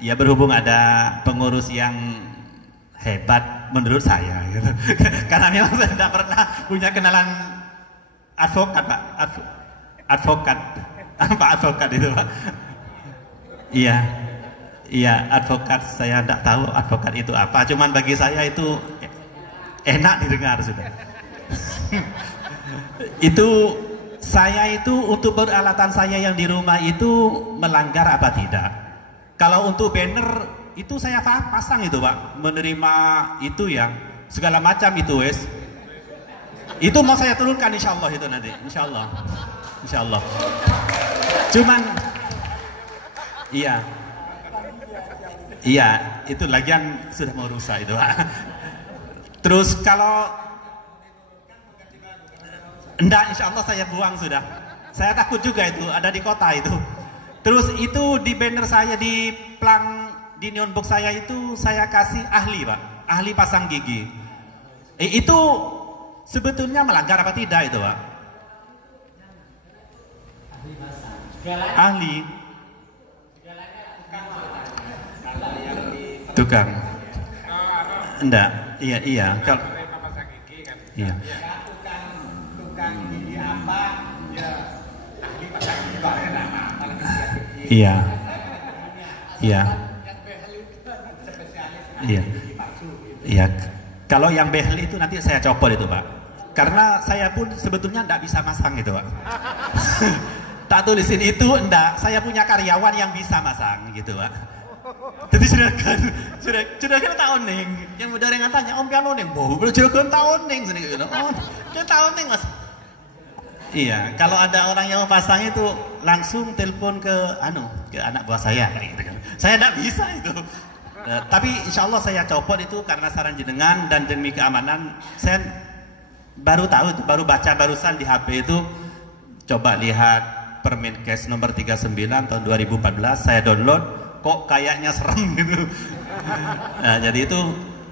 ya berhubung ada pengurus yang hebat menurut saya gitu. Karena memang saya tidak pernah punya kenalan advokat Pak. Advokat itu Pak. Iya, advokat, saya tidak tahu advokat itu apa. Cuman bagi saya itu enak didengar sudah. Itu saya itu untuk peralatan saya yang di rumah itu melanggar apa tidak? Kalau untuk banner itu saya pasang itu Pak, menerima itu ya segala macam itu wes. Itu mau saya turunkan insya Allah itu nanti, insya Allah. Cuman Iya, itu lagian sudah mau rusak itu Pak. Terus kalau enggak, insya Allah saya buang sudah. Saya takut juga itu, ada di kota itu. Terus itu di banner saya, di plang, di neon box saya itu saya kasih ahli Pak, ahli pasang gigi. Itu sebetulnya melanggar apa tidak itu Pak? Ahli. tukang. Enggak, iya. Kalau iya. Tukang gigi apa? Ya, ahli pasang gigi bareng nama. Iya. Iya. Kalau yang behel itu nanti saya copot itu, Pak. Karena saya pun sebetulnya enggak bisa masang itu, Pak. Tak tulisin itu enggak, saya punya karyawan yang bisa masang gitu, Pak. Jadi sudah kan tahun neng, yang udah yang tanya om piano neng, boh, sudah kan tahun neng, gitu. Oh, kan tahun neng mas. Iya, kalau ada orang yang mau pasang itu langsung telepon ke anak buah saya kayak gitu kan. Saya tidak bisa itu. Tapi insya Allah saya copot itu karena saran jenengan dan demi keamanan. Saya baru tahu itu, baru baca barusan di HP itu, coba lihat Permenkes nomor 39 tahun 2014, saya download, kok kayaknya serem gitu. Nah, jadi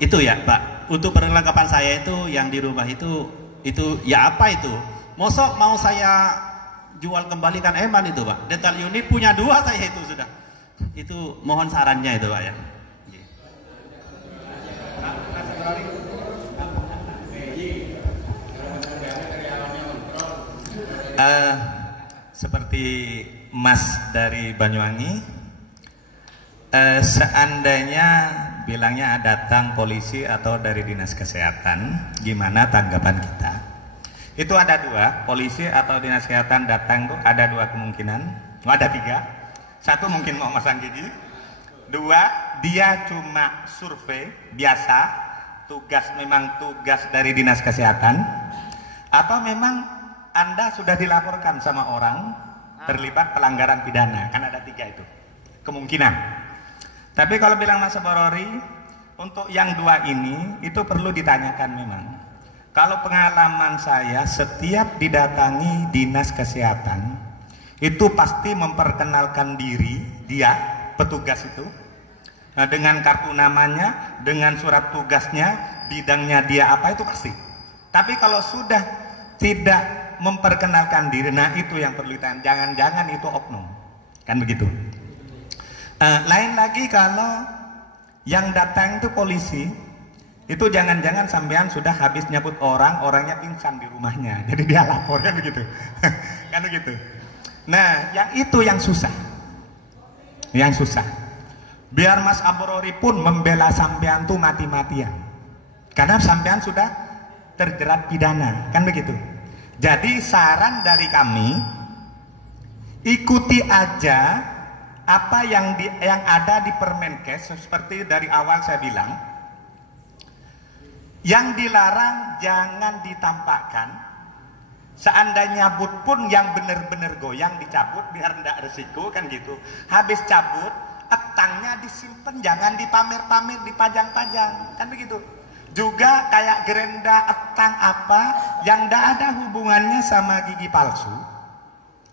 itu ya Pak, untuk perlengkapan saya itu yang di rumah itu ya apa itu? Mosok mau saya jual kembalikan eman itu Pak, dental unit punya 2 saya itu sudah. Itu mohon sarannya itu Pak ya. Seperti Mas dari Banyuwangi, seandainya bilangnya datang polisi atau dari dinas kesehatan, gimana tanggapan kita? Itu ada 2, polisi atau dinas kesehatan datang tuh ada 2 kemungkinan, ada 3. 1 mungkin mau masang gigi, 2 dia cuma survei biasa, memang tugas dari dinas kesehatan, atau memang Anda sudah dilaporkan sama orang terlibat pelanggaran pidana. Kan ada 3 itu kemungkinan. Tapi kalau bilang Mas Borori, untuk yang 2 ini itu perlu ditanyakan memang. Kalau pengalaman saya, setiap didatangi dinas kesehatan itu pasti memperkenalkan diri dia, petugas itu, dengan kartu namanya, dengan surat tugasnya, bidangnya dia apa, itu pasti. Tapi kalau sudah tidak memperkenalkan diri, nah itu yang perlu ditanya. Jangan-jangan itu oknum, kan begitu. Lain lagi kalau yang datang itu polisi, itu jangan-jangan sampean sudah habis nyabut orangnya pingsan di rumahnya, jadi dia lapor, kan begitu. Kan begitu. Nah, yang itu yang susah. Biar Mas Aborori pun membela sampean tuh mati-matian, karena sampean sudah terjerat pidana, kan begitu. Jadi saran dari kami, ikuti aja apa yang ada di Permenkes. Seperti dari awal saya bilang, yang dilarang jangan ditampakkan. Seandainya nyabut pun yang benar-benar goyang dicabut biar tidak resiko, kan gitu. Habis cabut, etangnya disimpan, jangan dipamer-pamer, dipajang-pajang, kan begitu. Juga kayak gerenda, etang apa yang tidak ada hubungannya sama gigi palsu,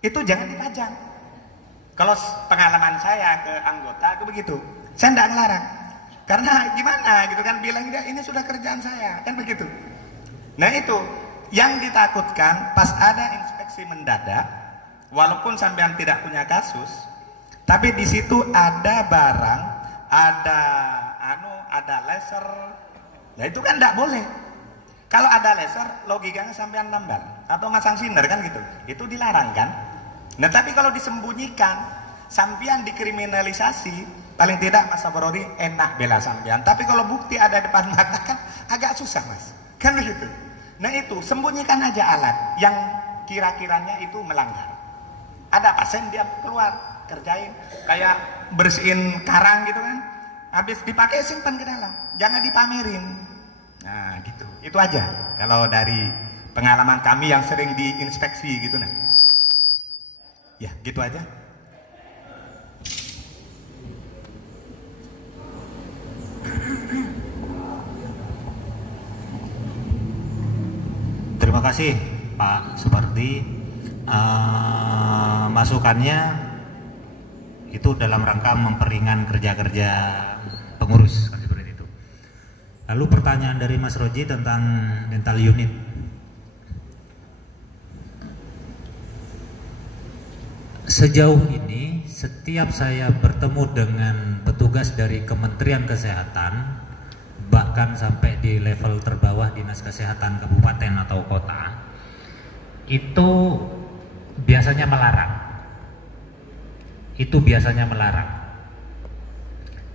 itu jangan dipajang. Kalau pengalaman saya ke anggota itu begitu, saya tidak ngelarang. Karena gimana gitu kan, bilang dia ini sudah kerjaan saya, kan begitu. Nah itu yang ditakutkan pas ada inspeksi mendadak, walaupun sampean tidak punya kasus, tapi di situ ada barang, ada laser. Ya itu kan tidak boleh. Kalau ada laser, logikanya sampean nambal atau masang sinar, kan gitu. Itu dilarang kan. Nah tapi kalau disembunyikan, sampean dikriminalisasi, paling tidak Mas Aborori enak bela sampean. Tapi kalau bukti ada depan mata kan agak susah Mas, kan begitu. Nah itu sembunyikan aja alat yang kira-kiranya itu melanggar. Ada pasien dia keluar kerjain kayak bersihin karang gitu kan, habis dipakai simpan ke dalam, jangan dipamerin. Nah gitu, itu aja kalau dari pengalaman kami yang sering diinspeksi gitu. Nah ya gitu aja. Terima kasih Pak Supardi, masukannya itu dalam rangka memperingan kerja-kerja pengurus seperti itu. Lalu pertanyaan dari Mas Roji tentang dental unit. sejauh ini setiap saya bertemu dengan petugas dari Kementerian Kesehatan, bahkan sampai di level terbawah Dinas Kesehatan kabupaten atau kota, itu biasanya melarang. Itu biasanya melarang.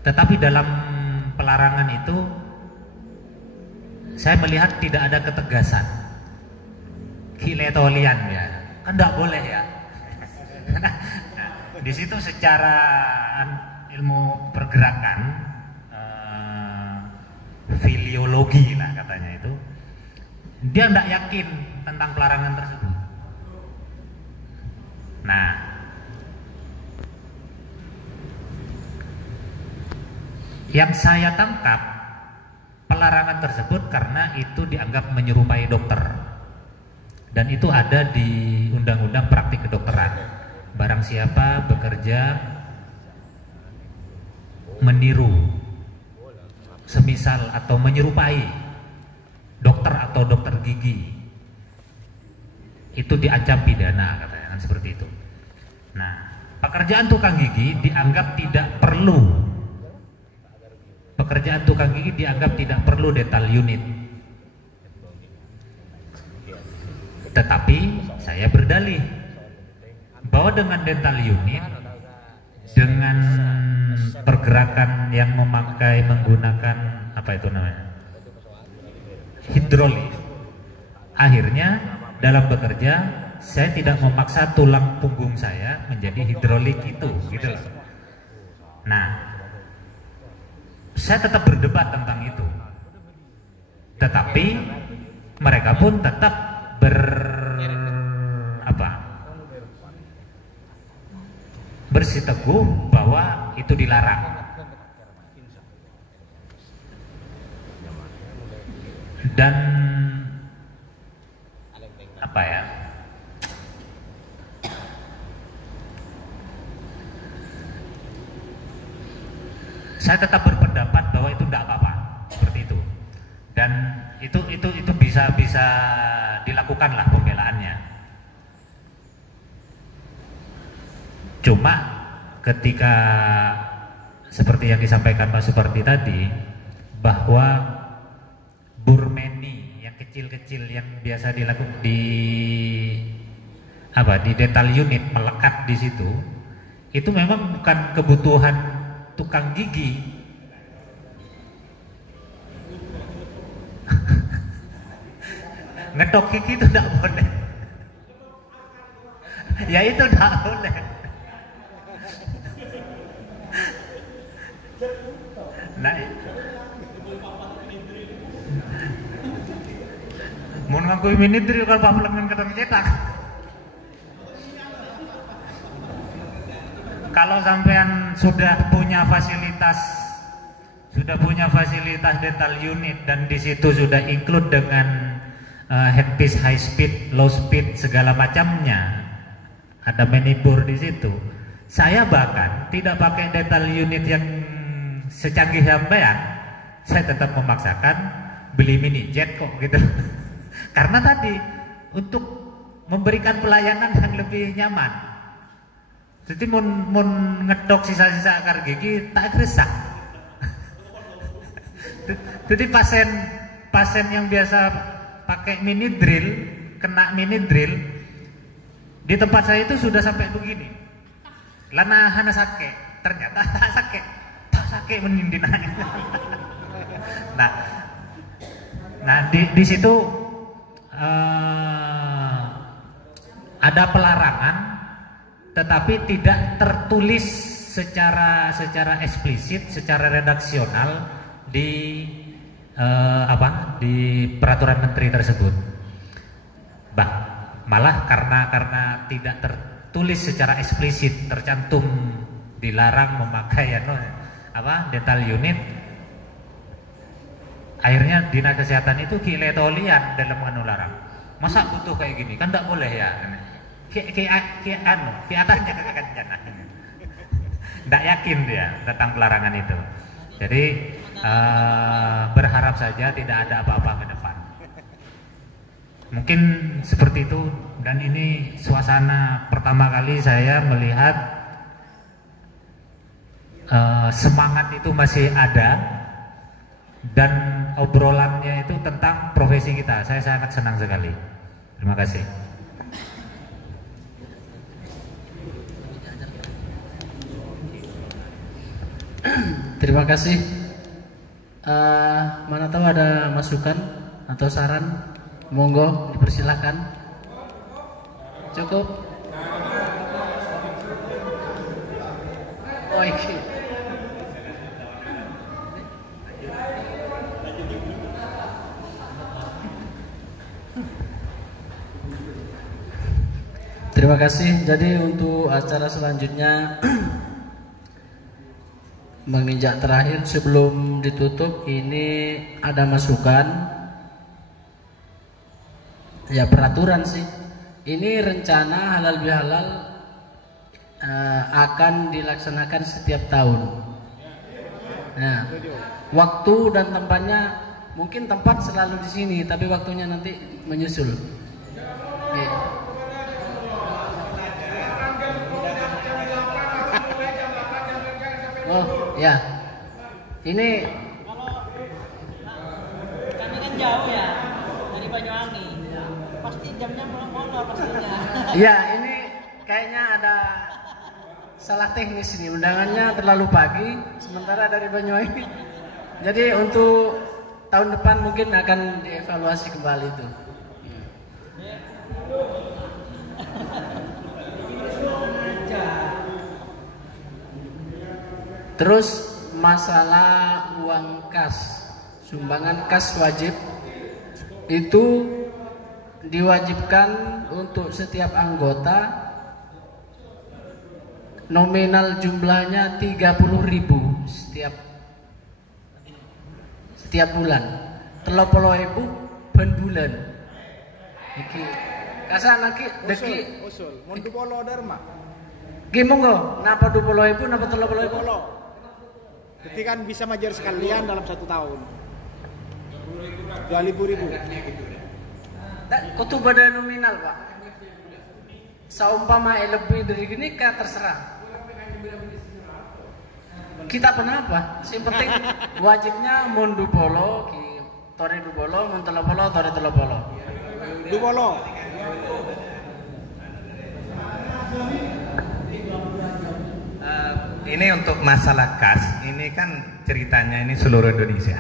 Tetapi dalam pelarangan itu saya melihat tidak ada ketegasan. Kiletolian ya, kan tidak boleh ya. Nah, di situ secara ilmu pergerakan, filiologi lah katanya itu, dia tidak yakin tentang pelarangan tersebut. Nah, yang saya tangkap pelarangan tersebut karena itu dianggap menyerupai dokter, dan itu ada di Undang-Undang Praktik Kedokteran. Barang siapa bekerja meniru, semisal atau menyerupai dokter atau dokter gigi, itu diancam pidana katanya, kan seperti itu. Nah, pekerjaan tukang gigi dianggap tidak perlu. Pekerjaan tukang gigi dianggap tidak perlu dental unit. Tetapi saya berdalih bahwa dengan dental unit, dengan pergerakan yang menggunakan apa itu namanya, hidrolik, akhirnya dalam bekerja saya tidak memaksa tulang punggung saya menjadi hidrolik itu, gitu loh. Nah, saya tetap berdebat tentang itu, tetapi mereka pun tetap bersiteguh bahwa itu dilarang. Dan apa ya, saya tetap berpendapat bahwa itu tidak apa-apa, seperti itu. Dan itu bisa dilakukanlah pembelaannya. Cuma ketika seperti yang disampaikan Pak Suparti tadi, bahwa burmeni yang kecil-kecil yang biasa dilakukan di dental unit, melekat di situ, itu memang bukan kebutuhan tukang gigi. Ngedok gigi itu tidak boleh. Ya itu tidak boleh. Nah, mau ngaku minidril kalau Pak Lemen ketemu cetak. Kalau sampean sudah punya fasilitas dental unit dan di situ sudah include dengan headpiece, high speed, low speed, segala macamnya, ada manipur di situ. Saya bahkan tidak pakai dental unit yang secanggih sampean, saya tetap memaksakan beli mini jet kok gitu. Karena tadi untuk memberikan pelayanan yang lebih nyaman. Jadi mun ngedok sisa-sisa akar gigi tak gresah. Jadi pasien yang biasa pakai mini drill, kena mini drill, di tempat saya itu sudah sampai begini. Lana hana sakit, ternyata tak sakit menindin. Nah di situ ada pelarangan, tetapi tidak tertulis secara eksplisit, secara redaksional di di peraturan menteri tersebut. Malah karena tidak tertulis secara eksplisit, tercantum dilarang memakai dental unit, akhirnya Dinas Kesehatan itu kiletolian dalam menularang. Masa butuh kayak gini, kan tidak boleh ya. Ki atasnya kekencangan. Tidak yakin dia tentang pelarangan itu. Jadi berharap saja tidak ada apa-apa ke depan. Mungkin seperti itu dan ini suasana pertama kali saya melihat semangat itu masih ada dan obrolannya itu tentang profesi kita. Saya sangat senang sekali. Terima kasih. Terima kasih. Mana tahu ada masukan atau saran, monggo dipersilakan. Cukup. Oh, iki. Terima kasih. Jadi untuk acara selanjutnya menginjak terakhir sebelum ditutup, ini ada masukan ya, peraturan sih. Ini rencana halal bihalal akan dilaksanakan setiap tahun. Nah, waktu dan tempatnya mungkin tempat selalu di sini, tapi waktunya nanti menyusul. Oke. Oh ya, ini kami kan jauh ya dari Banyuwangi, pasti jamnya molor pastinya. Iya, ini kayaknya ada salah teknis ini, undangannya terlalu pagi, sementara dari Banyuwangi. Jadi untuk tahun depan mungkin akan dievaluasi kembali itu. Terus masalah uang kas, sumbangan kas wajib itu diwajibkan untuk setiap anggota, nominal jumlahnya 30.000 setiap bulan, 30.000 ben bulan. Iki kasana ki deki usul mundu polo derma. Ki monggo, napa 20.000 napa 30.000? Jadi kan bisa majer sekalian dalam 1 tahun. 20.000. Kutu pada nominal Pak. Saumpama lebih dari gini kah terserah. Kita kenapa? Yang penting wajibnya mundu polo, tore du polo, mun telo polo, tore telo polo. Du polo. Ini untuk masalah kas, ini kan ceritanya ini seluruh Indonesia,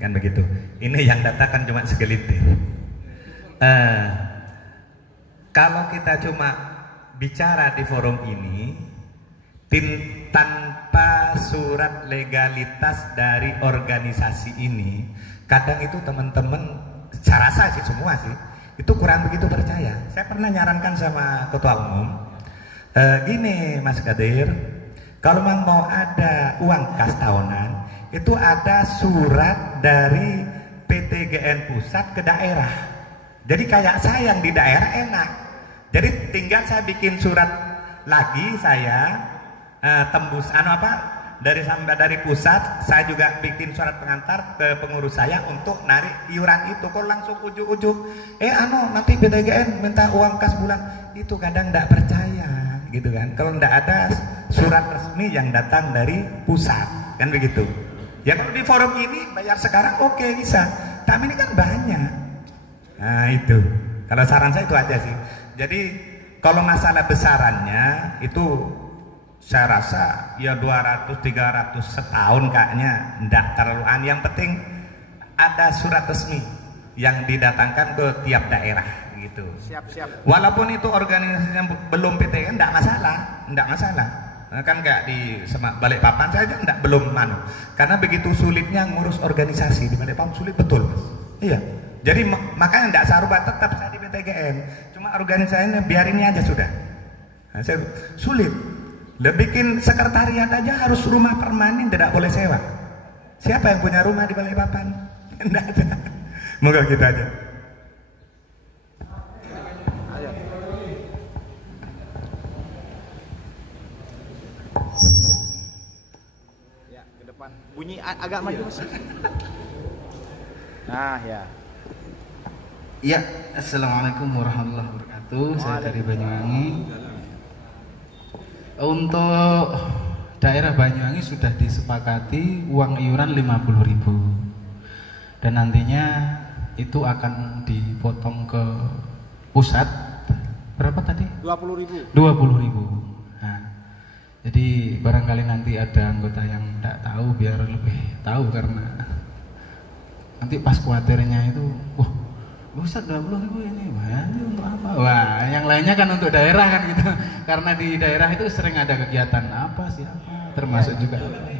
kan begitu. Ini yang data kan cuma segelintir. Kalau kita cuma bicara di forum ini, tanpa surat legalitas dari organisasi ini, kadang itu teman-teman, saya rasa sih semua sih, itu kurang begitu percaya. Saya pernah nyarankan sama ketua umum, gini Mas Kadir. Kalau memang mau ada uang kas tahunan, itu ada surat dari PTGN pusat ke daerah. Jadi kayak saya yang di daerah enak. Jadi tinggal saya bikin surat lagi, saya tembus dari pusat, saya juga bikin surat pengantar ke pengurus saya untuk narik iuran itu. Kok langsung ujuk-ujuk, nanti PTGN minta uang kas bulan, itu kadang tidak percaya. Gitu kan, kalau tidak ada surat resmi yang datang dari pusat, kan begitu. Ya kalau di forum ini bayar sekarang oke, bisa, tapi ini kan banyak. Nah itu, kalau saran saya itu aja sih. Jadi kalau masalah besarannya itu saya rasa ya 200-300 setahun kayaknya tidak terlalu aneh. Yang penting ada surat resmi yang didatangkan ke tiap daerah gitu. Siap. Walaupun itu organisasinya belum PTGN, enggak masalah. Kan enggak di Balikpapan saja enggak belum Karena begitu sulitnya ngurus organisasi di Balikpapan, sulit betul, Mas. Iya. Jadi makanya enggak sarubah, tetap saya di PTGN. Cuma organisasinya biar ini aja sudah. Nah, sulit. Bikin sekretariat aja harus rumah permanen, tidak boleh sewa. Siapa yang punya rumah di Balikpapan? Enggak ada. Moga kita aja. Ya, ke depan. Bunyi agak maju Mas. Nah, ya. Ya, assalamualaikum warahmatullahi wabarakatuh. Saya dari Banyuwangi. Untuk daerah Banyuwangi sudah disepakati uang iuran 50.000 dan nantinya itu akan dipotong ke pusat. Berapa tadi? 20.000. 20.000. Nah, jadi barangkali nanti ada anggota yang tidak tahu biar lebih tahu, karena nanti pas kuatirnya itu, wah, Ustaz 20.000 ini, wah, ini untuk apa? Wah, yang lainnya kan untuk daerah kan gitu. Karena di daerah itu sering ada kegiatan apa siapa, termasuk juga apa.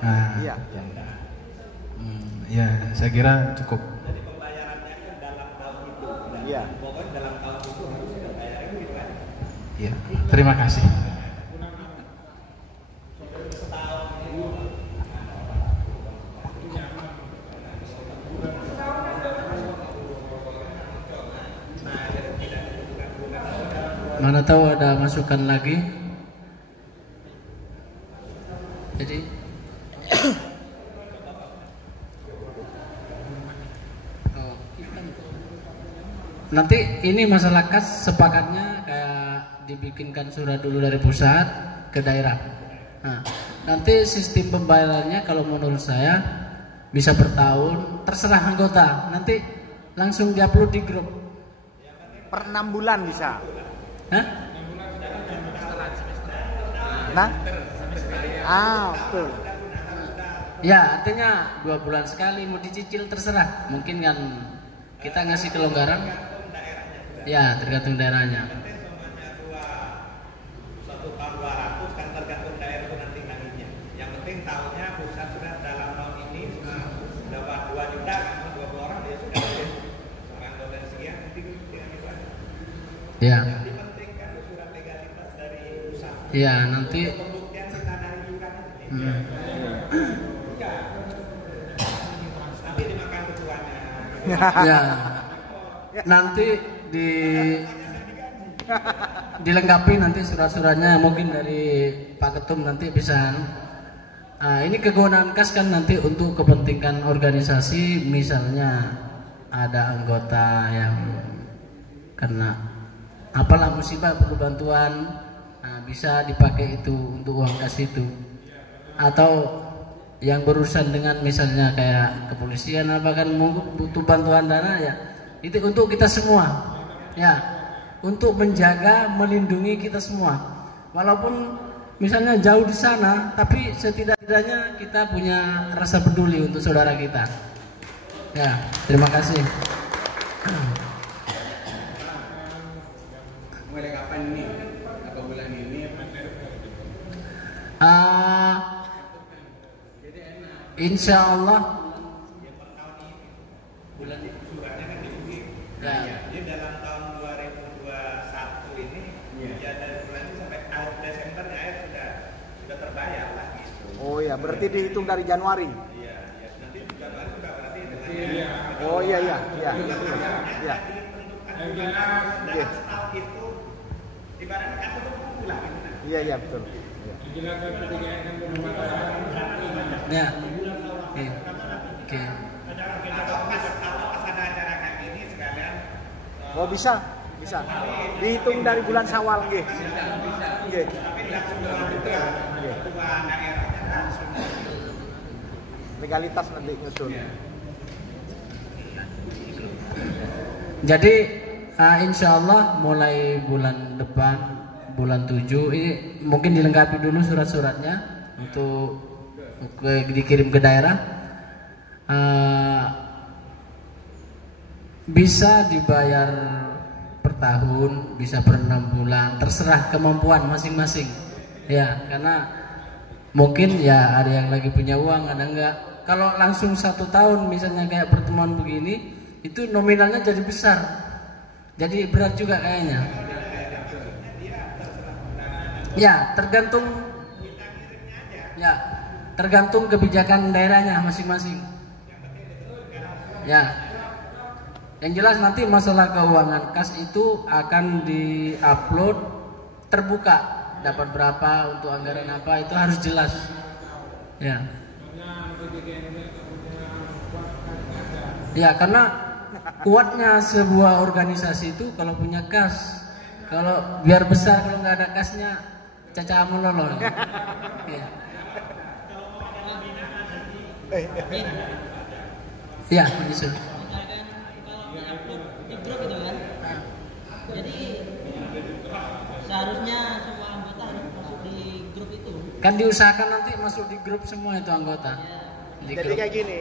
Nah, Iya. Ya, saya kira cukup. Iya. Ya, terima kasih. Mana tahu ada masukan lagi. Jadi nanti ini masalah kas sepakatnya kayak dibikinkan surat dulu dari pusat ke daerah. Nah, nanti sistem pembayarannya kalau menurut saya bisa per tahun, terserah anggota. Nanti langsung diupload di grup. Per 6 bulan bisa. Hah? Nah, betul. Ya, artinya 2 bulan sekali mau dicicil terserah. Mungkin kan kita ngasih kelonggaran. Ya, tergantung daerahnya. Satu tahun 200 kan tergantung daerah itu nanti nantinya. Yang penting tahunnya pusat sudah dalam tahun ini dapat 2 juta kan 20 orang dia sudah ada anggota sekian nanti dengan itu aja. Ya. Yang penting kan surat legalitas dari pusat. Ya, nanti pembuktian kita dari iuran itu. Nanti dimakan ketuanya. ya. Nanti dilengkapi nanti surat-suratnya mungkin dari Pak Ketum nanti bisa. Ini kegunaan kas kan nanti untuk kepentingan organisasi, misalnya ada anggota yang kena apalah musibah perlu bantuan, bisa dipakai itu untuk uang kas itu. Atau yang berurusan dengan misalnya kayak kepolisian apa kan butuh bantuan dana, ya itu untuk kita semua, ya, untuk menjaga melindungi kita semua, walaupun misalnya jauh di sana, tapi setidak-tidaknya kita punya rasa peduli untuk saudara kita. Ya, terima kasih. Mulai kapan ini? Apa bulan ini? Insya Allah Bulan ini suratnya kan dibuat. Jadi dalam tahun 2021 ini ya dari bulan ini sampai akhir Desember ya sudah terbayar lah gitu. Oh ya, berarti dihitung dari Januari. Iya, ya nanti juga baru juga berarti Oh iya. Iya. Dan setahun itu ibaratnya kan itu bulan gitu. Iya betul. ya. Oke. Atau pas ada acara kayak gini sekalian. Oh bisa. Dihitung dari bulan Syawal nggih. Nggih. Tapi langsung ketua daerahnya langsung. Legalitas nanti nyusun. Jadi insya Allah mulai bulan depan, bulan 7 ini mungkin dilengkapi dulu surat-suratnya untuk dikirim ke daerah. Bisa dibayar per tahun, bisa per 6 bulan, terserah kemampuan masing-masing. Ya, karena mungkin ya ada yang lagi punya uang, ada enggak. Kalau langsung 1 tahun misalnya kayak pertemuan begini, itu nominalnya jadi besar, jadi berat juga kayaknya. Ya, tergantung kebijakan daerahnya masing-masing. Ya, yang jelas nanti masalah keuangan kas itu akan diupload terbuka, dapat berapa untuk anggaran apa itu harus jelas. Ya, ya karena kuatnya sebuah organisasi itu kalau punya kas. Kalau biar besar, kalau nggak ada kasnya caca melolol. Ya. Ya, bisa. Di grup itu kan. Jadi seharusnya semua anggota harus masuk di grup itu. Kan diusahakan nanti masuk di grup semua itu anggota. Jadi kayak gini,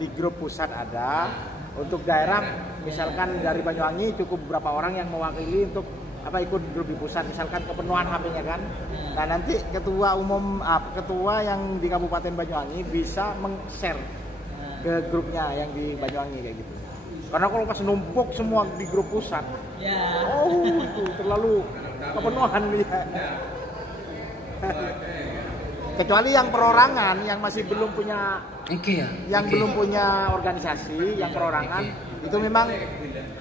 di grup pusat ada, untuk daerah misalkan dari Banyuwangi cukup beberapa orang yang mewakili untuk ikut grup di pusat, misalkan kepenuhan HP-nya kan. Nah nanti ketua yang di Kabupaten Banyuwangi bisa meng-share ke grupnya yang di Banyuwangi kayak gitu. Karena kalau pas numpuk semua di grup pusat, itu terlalu kepenuhan dia. Kecuali yang perorangan yang masih belum punya, belum punya organisasi, yang perorangan itu memang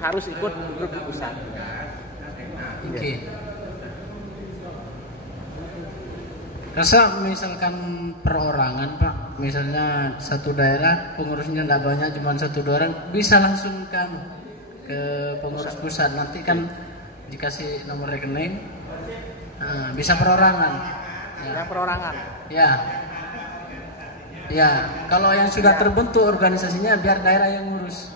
harus ikut grup di pusat. Rasa misalkan perorangan Pak, misalnya satu daerah pengurusnya nggak banyak, cuma 1-2 orang, bisa langsung kan ke pengurus pusat, nanti kan dikasih nomor rekening, bisa perorangan. Yang perorangan. Ya, kalau yang sudah terbentuk organisasinya biar daerah yang ngurus.